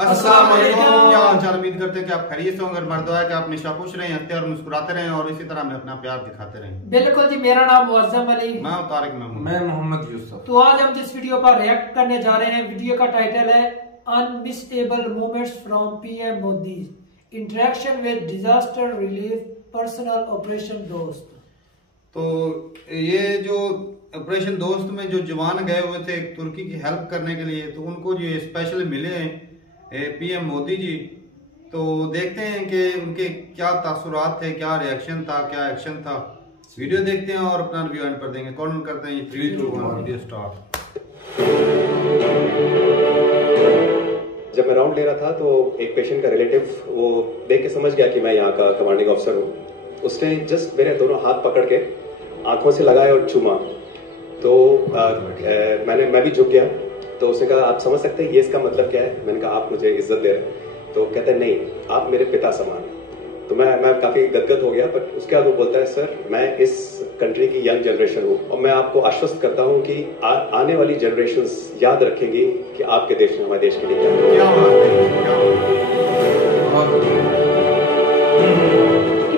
अस्सलाम वालेकुम। क्या हालचाल, उम्मीद करते हैं कि आप खैरियत से होंगे। मर्द है कि आप हमेशा खुश रहें, हंसते और मुस्कुराते रहें और इसी तरह हमें अपना प्यार दिखाते रहें। बिल्कुल जी, मेरा नाम मुअज्जम अली, मैं तारिक महमूद, मैं मोहम्मद यूसुफ। तो आज हम जिस वीडियो पर रिएक्ट करने जा रहे हैं, वीडियो का टाइटल है unmissable moments from PM Modi, interaction with disaster relief personal operation Dost. तो ये जो ऑपरेशन दोस्त में जो जवान गए हुए थे तुर्की की हेल्प करने के लिए, तो उनको ये स्पेशल मिले हैं पीएम मोदी जी। तो देखते हैं कि उनके क्या तासुरात थे, क्या रिएक्शन था, क्या एक्शन था। वीडियो देखते हैं और अपना रिव्यू एंड कर देंगे। कौन करते हैं? 3, 2, 1 वीडियो स्टार्ट। जब मैं राउंड ले रहा था तो एक पेशेंट का रिलेटिव वो देख के समझ गया कि मैं यहाँ का कमांडिंग ऑफिसर हूँ। उसने जस्ट मेरे दोनों हाथ पकड़ के आंखों से लगाए और चूमा। तो मैं भी झुक गया। तो उसने कहा आप समझ सकते हैं ये इसका मतलब क्या है? मैंने कहा आप मुझे इज्जत दे रहे हैं। तो कहते हैं नहीं, आप मेरे पिता समान। तो मैं काफी गदगद हो गया। पर उसके बाद वो बोलता है सर मैं इस कंट्री की यंग जनरेशन हूँ और मैं आपको आश्वस्त करता हूँ कि आने वाली जनरेशंस याद रखेंगी कि आपके देश ने हमारे देश के लिए क्या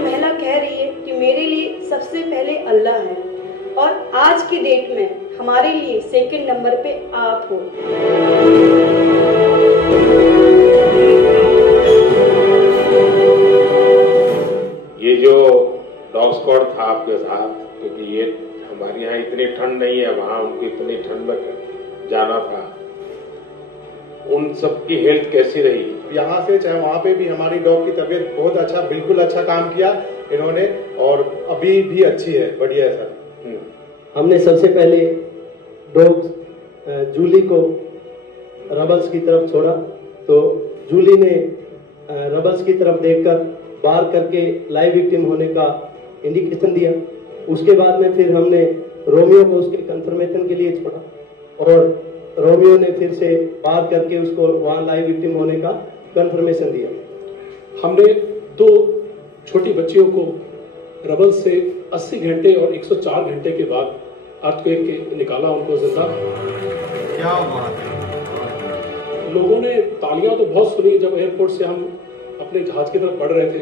महिला कह रही है कि मेरे लिए सबसे पहले अल्लाह है और आज की डेट में हमारे लिए सेकंड नंबर पे आप हो। ये जो डॉग स्क्वाड था आपके साथ, क्योंकि ये हमारे यहाँ इतनी ठंड नहीं है, वहां उनको इतनी ठंड में जाना था, उन सब की हेल्थ कैसी रही? यहाँ से चाहे वहाँ पे भी हमारी डॉग की तबीयत बहुत अच्छा, बिल्कुल अच्छा काम किया इन्होंने और अभी भी अच्छी है, बढ़िया है सर। हमने सबसे पहले डॉग जूली को रबल्स की तरफ छोड़ा, तो जूली ने रबल्स की तरफ देखकर बार करके लाइव विक्टिम होने का इंडिकेशन दिया। उसके बाद में फिर हमने रोमियो को उसके कंफर्मेशन के लिए छोड़ा और रोमियो ने फिर से बार करके उसको वहां लाइव विक्टिम होने का कंफर्मेशन दिया। हमने 2 छोटी बच्चियों को रबल से 80 घंटे और 104 घंटे के बाद अर्थक्वेक के निकाला, उनको जिंदा। क्या बात है। लोगों ने तालियां तो बहुत सुनी जब एयरपोर्ट से हम अपने जहाज की तरफ बढ़ रहे थे,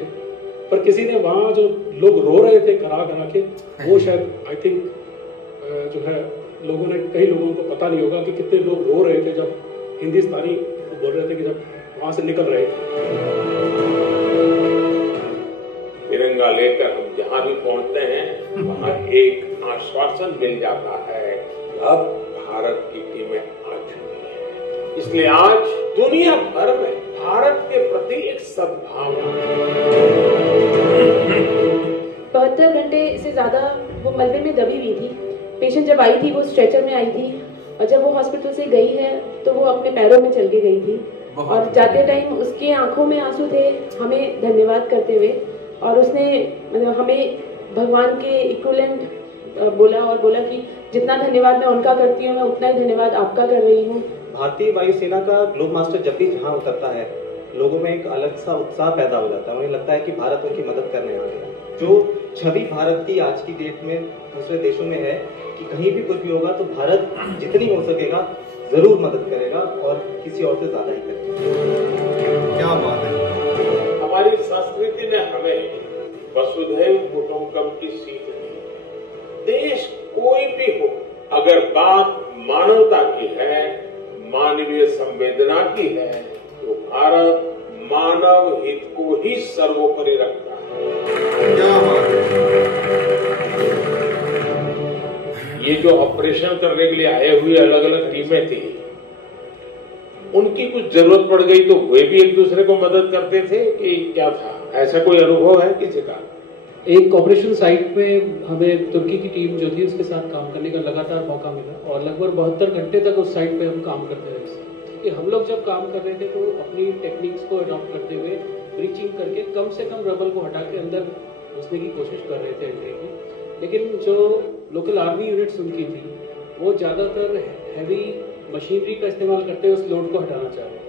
पर किसी ने वहां जो लोग रो रहे थे करा के, वो शायद आई थिंक जो है लोगों ने, कई लोगों को पता नहीं होगा कि कितने लोग रो रहे थे जब हिंदुस्तानी बोल रहे थे कि जब वहां से निकल रहे थे। तिरंगा लेकर हम जहां भी पहुंचते हैं वहां एक आश्वासन मिल जाता है, अब भारत की टीमें आ चुकी हैं। इसलिए आज दुनिया भर में भारत के प्रति एक सद्भावना। 72 घंटे से ज्यादा वो मलबे में दबी हुई थी। पेशेंट जब आई थी वो स्ट्रेचर में आई थी और जब वो हॉस्पिटल से गई है तो वो अपने पैरों में चल के गई थी और जाते टाइम उसके आंखों में आंसू थे हमें धन्यवाद करते हुए, और उसने हमें भगवान के इक्विवेलेंट बोला और बोला कि जितना धन्यवाद मैं उनका करती हूँ मैं उतना ही धन्यवाद आपका कर रही हूँ। भारतीय वायुसेना का ग्लोब मास्टर जब भी जहाँ उतरता है लोगों में एक अलग सा उत्साह पैदा हो जाता है। उन्हें लगता है कि भारत उनकी मदद करने आ गया। जो छवि भारत की आज की डेट में दूसरे देशों में है कि कहीं भी कुछ भी होगा तो भारत जितनी हो सकेगा जरूर मदद करेगा और किसी और से ज्यादा ही करेगा। क्या बात है। हमारी संस्कृति ने हमें वसुधैव कुटुंबकम की सीख दी। देश कोई भी हो, अगर बात मानवता की है, मानवीय संवेदना की है, तो भारत मानव हित को ही सर्वोपरि रखता है। क्या बात है। ये जो ऑपरेशन करने के लिए आए हुए अलग अलग टीमें थी, उनकी कुछ जरूरत पड़ गई तो वे भी एक दूसरे को मदद करते थे कि क्या था? ऐसा कोई अनुभव है किसी का? एक ऑपरेशन साइट पे हमें तुर्की की टीम जो थी उसके साथ काम करने का लगातार मौका मिला और लगभग 72 घंटे तक उस साइट पे हम काम करते रहे। कि हम लोग जब काम कर रहे थे तो अपनी टेक्निक्स को अडॉप्ट करते हुए ब्रीचिंग करके कम से कम रबल को हटा के अंदर घुसने की कोशिश कर रहे थे एंट्री की। लेकिन जो लोकल आर्मी यूनिट्स उनकी थी वो ज़्यादातर हैवी मशीनरी का इस्तेमाल करते हुए उस लोड को हटाना चाह रहे थे।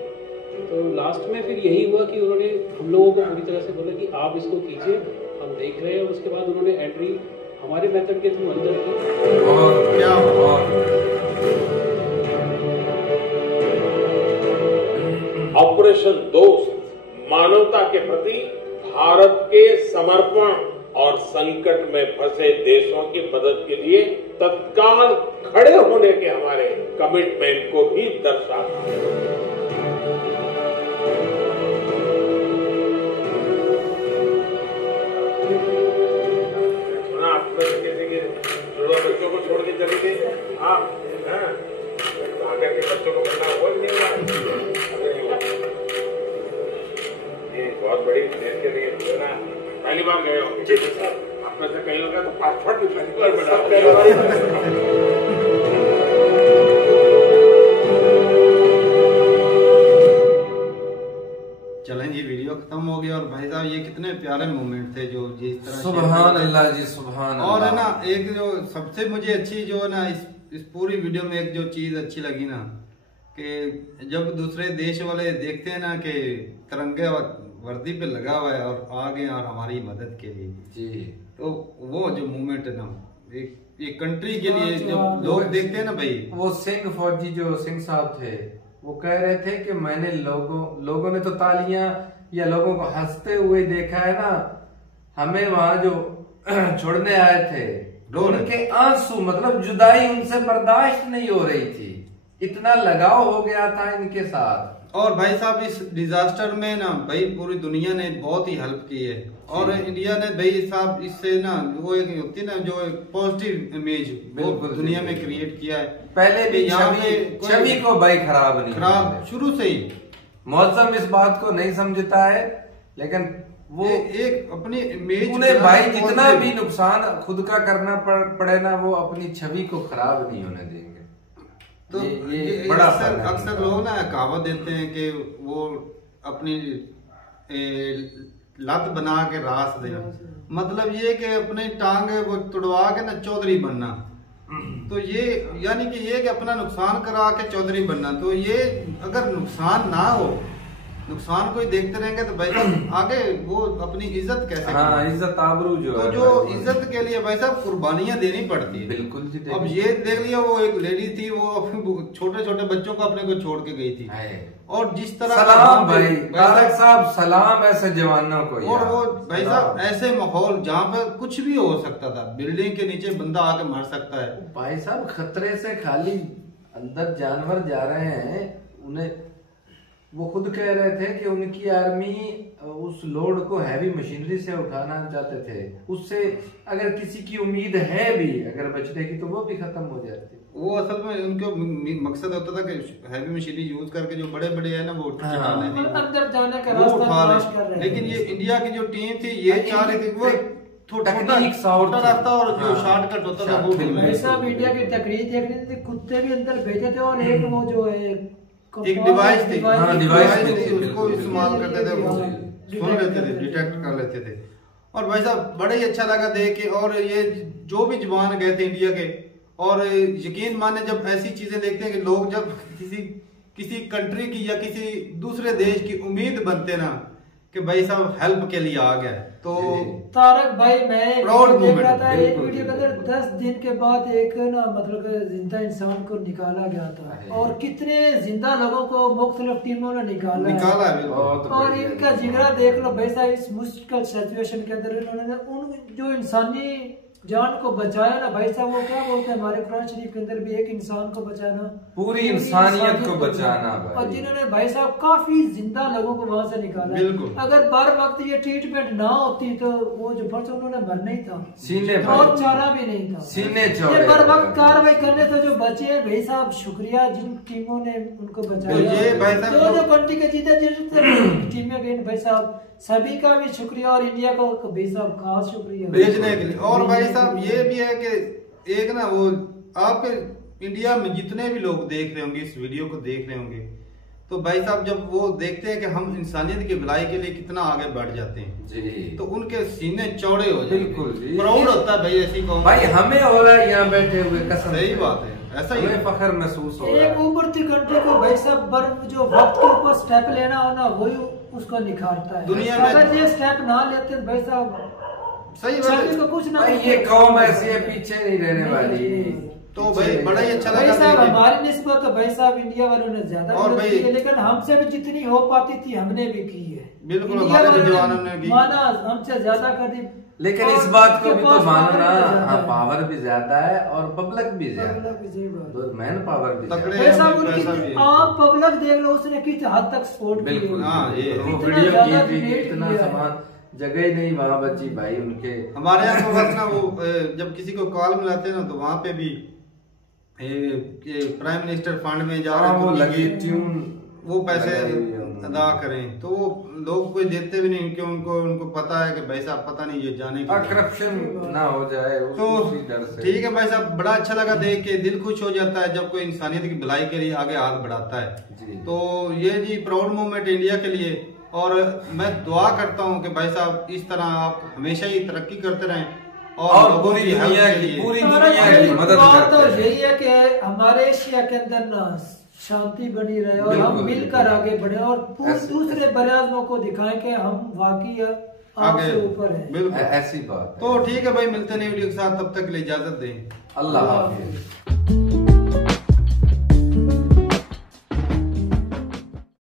तो लास्ट में फिर यही हुआ कि उन्होंने हम लोगों को पूरी तरह से बोला कि आप इसको कीजिए, हम देख रहे हैं। और उसके बाद उन्होंने एंट्री हमारे मेथड के थ्रू अंदर की। और क्या ऑपरेशन ऑपरेशन दोस्त मानवता के प्रति भारत के समर्पण और संकट में फंसे देशों की मदद के लिए तत्काल खड़े होने के हमारे कमिटमेंट को भी दर्शाता है। बच्चों को छोड़ के चले गए आप, आकर के बच्चों को मिलना हो नहीं रहा। ये बहुत बड़ी देश के लिए ना पहली बार गए होंगे आप में से कई होगा तो पासपोर्ट भी पहली बार बना। चलें जी, वीडियो खत्म हो गया। और भाई साहब ये कितने प्यारे मोमेंट थे जो जिस तरह सुभान अल्लाह जी, सुभान अल्लाह। और है ना, एक जो सबसे मुझे अच्छी जो है ना इस पूरी वीडियो में एक जो चीज अच्छी लगी ना, कि जब दूसरे देश वाले देखते हैं ना कि तिरंगे वर्दी पे लगा हुआ है और आ गए और हमारी मदद के लिए जी, तो वो जो मूवमेंट है ना एक कंट्री के लिए जब लोग देखते हैं ना भाई। वो सिंह फौजी जो सिंह साहब थे वो कह रहे थे कि मैंने लोगों ने तो तालियां या लोगों को हंसते हुए देखा है ना, हमें वहां जो छोड़ने आए थे उनके आंसू, मतलब जुदाई उनसे बर्दाश्त नहीं हो रही थी, इतना लगाव हो गया था इनके साथ। और भाई साहब इस डिजास्टर में ना भाई पूरी दुनिया ने बहुत ही हेल्प की है और इंडिया ने भाई साहब इससे ना वो एक होती ना जो पॉजिटिव इमेज दुनिया में क्रिएट किया है। पहले भी छवि को भाई खराब नहीं, खराब शुरू से ही। मौसम इस बात को नहीं समझता है, लेकिन वो एक अपनी इमेज उन्हें भाई जितना भी नुकसान खुद का करना पड़े ना, वो अपनी छवि को खराब नहीं होने देंगे। तो ये बड़ा अक्सर लोग ना कहावत देते हैं कि वो अपनी लत बना के रास देना, मतलब ये कि अपनी टांग वो तुड़वा के ना चौधरी बनना। तो ये यानी कि ये कि अपना नुकसान करा के चौधरी बनना। तो ये अगर नुकसान ना हो, नुकसान को ही देखते रहेंगे तो भाई साहब आगे वो अपनी इज्जत कैसे, हाँ, इज्जत आबरू जो तो है, जो इज्जत के लिए भाई साहब कुर्बानियां देनी पड़ती है। बिल्कुल जी। अब ये देख लिया, वो एक लेडी थी, वो छोटे छोटे बच्चों को अपने को छोड़ के गई थी और जिस तरह सलाम भाई तारक साहब, सलाम ऐसे जवानों को। और वो भाई साहब ऐसे माहौल जहाँ पे कुछ भी हो सकता था, बिल्डिंग के नीचे बंदा आके मर सकता है। भाई साहब खतरे से खाली अंदर जानवर जा रहे हैं, उन्हें वो खुद कह रहे थे कि उनकी आर्मी उस लोड को हैवी मशीनरी से उठाना चाहते थे, उससे अगर किसी की उम्मीद है भी अगर बचने की तो वो भी खत्म हो जाती। वो असल में उनका मकसद होता था कि हैवी मशीनरी यूज करके जो बड़े बड़े है ना वो अंदर जाने का रास्ता तलाश कर रहे हैं। लेकिन ये इंडिया की जो टीम थी ये चाह रही थी वो छोटा रास्ता और जो शॉर्टकट होता था वो इंडिया की तकरीर देखने थे, कुत्ते भी अंदर भेजे थे और एक वो जो है एक डिवाइस थी, उसको इस्तेमाल करते थे, वो सुन लेते थे, डिटेक्ट कर लेते थे। और भाई साहब बड़ा ही अच्छा लगा देख के। और ये जो भी जवान गए थे इंडिया के, और यकीन माने जब ऐसी चीजें देखते हैं कि लोग जब किसी कंट्री की या किसी दूसरे देश की उम्मीद बनते ना कि भाई साहब हेल्प के लिए आ गया, तो तारक भाई मैं प्राउड देख रहा था एक वीडियो के अंदर 10 दिन के बाद एक ना मतलब जिंदा इंसान को निकाला गया था और कितने जिंदा लोगों को मुख्तलिफ टीमों ने निकाला है। और इनका जिगरा देख लो भाई साहब, इस मुश्किल सिचुएशन के अंदर इन्होंने उन जो इंसानी जान को बचाया ना भाई साहब, वो क्या बोलते हैं हमारे कुरान शरीफ के अंदर भी, एक इंसान को बचाना पूरी इंसानियत को बचाना भाई। और जिन्होंने भाई साहब काफी जिंदा लोगों को वहां से निकाला। अगर बर वक्त ये ट्रीटमेंट ना होती तो वो जो बच्चे उन्होंने मरना ही था, सीने और चारा भी नहीं था, सीने ये बर वक्त कार्रवाई करने से जो बचे भाई साहब, शुक्रिया जिन टीमों ने उनको बचाया, जो कंट्री के जीते टीमें गई भाई साहब, सभी का भी शुक्रिया और इंडिया को भाई साहब खास शुक्रिया भेजने के लिए। और भाई साहब ये भी है कि एक ना वो आपके इंडिया में जितने भी लोग देख रहे होंगे, इस वीडियो को देख रहे होंगे, तो भाई साहब जब वो देखते हैं कि हम इंसानियत की भलाई के लिए कितना आगे बढ़ जाते हैं जी, तो उनके सीने चौड़े हो जाते हैं। बिल्कुल जी, प्राउड होता है भाई ऐसी कौन भाई हमें हो रहा है यहाँ बैठे हुए, कसम सही बात है, ऐसा ही फखर महसूस हो रहा है। एक उभरती कंट्री को भाई साहब जो वक्त के ऊपर स्टेप लेना हो ना, वही उसको निखारता है। दुनिया में अगर ये स्टेप ना लेते भाई साहब सही बात तो कुछ ना, ये कौम ऐसी है पीछे नहीं रहने वाली। तो भाई बड़ा ही अच्छा भाई लगा। साहब हमारी निस्बत तो भाई साहब इंडिया वालों ने ज्यादा और मदद की है, लेकिन हमसे भी जितनी हो पाती थी हमने भी की है। बिल्कुल इंडिया हमारे वालों जवानों ने की। माना हमसे ज्यादा कर दी, लेकिन इस बात को भी तो मानो ना, हाँ पावर भी ज्यादा है और पब्लिक भी ज्यादा है, मैन पावर भी तगड़े ज्यादा है। हैं, पैसा पैसा भी उनकी है। आम पब्लिक देख लो उसने किस हद तक सपोर्ट की बिल्कुल है। हाँ, ये वो इतना वीडियो ज्यादा की थी कि donate इतना किया है। सामान जगह ही नहीं वहां बची भाई उनके। हमारे यहाँ तो बस ना वो जब किसी को कॉल मिलाते हैं ना तो वहाँ पे भी प्राइम मिनिस्टर फंड में जा रहे वो हैं, लगी ट्यून वो पैसे लगाई हुई है उन्होंने। अदा करें तो वो लोग कोई देते भी नहीं, क्योंकि उनको पता है कि भाई साहब पता नहीं ये जाने के लिए। करप्शन ना हो जाए तो उसी डर से। ठीक है भाई साहब, बड़ा अच्छा लगा देख के, दिल खुश हो जाता है जब कोई इंसानियत की भलाई के लिए आगे हाथ बढ़ाता है। जी। तो ये जी प्राउड मोमेंट इंडिया के लिए, और मैं दुआ करता हूँ कि भाई साहब इस तरह आप हमेशा ही तरक्की करते रहें और लोगों पूरी की हेल्प दुनिया के की लिए। पूरी दुनिया की मदद बात तो करते हैं। यही है कि हमारे एशिया के अंदर ना शांति बनी रहे और हम बिल्कुल, मिलकर बिल्कुल। आगे बढ़े और दूसरे बराज़मों को दिखाएं कि हम वाकई आपसे ऊपर हैं। बिल्कुल ऐसी बात है। तो ठीक है भाई, मिलते नहीं वीडियो के साथ, तब तक के लिए इजाजत दें। अल्लाह हाफिज।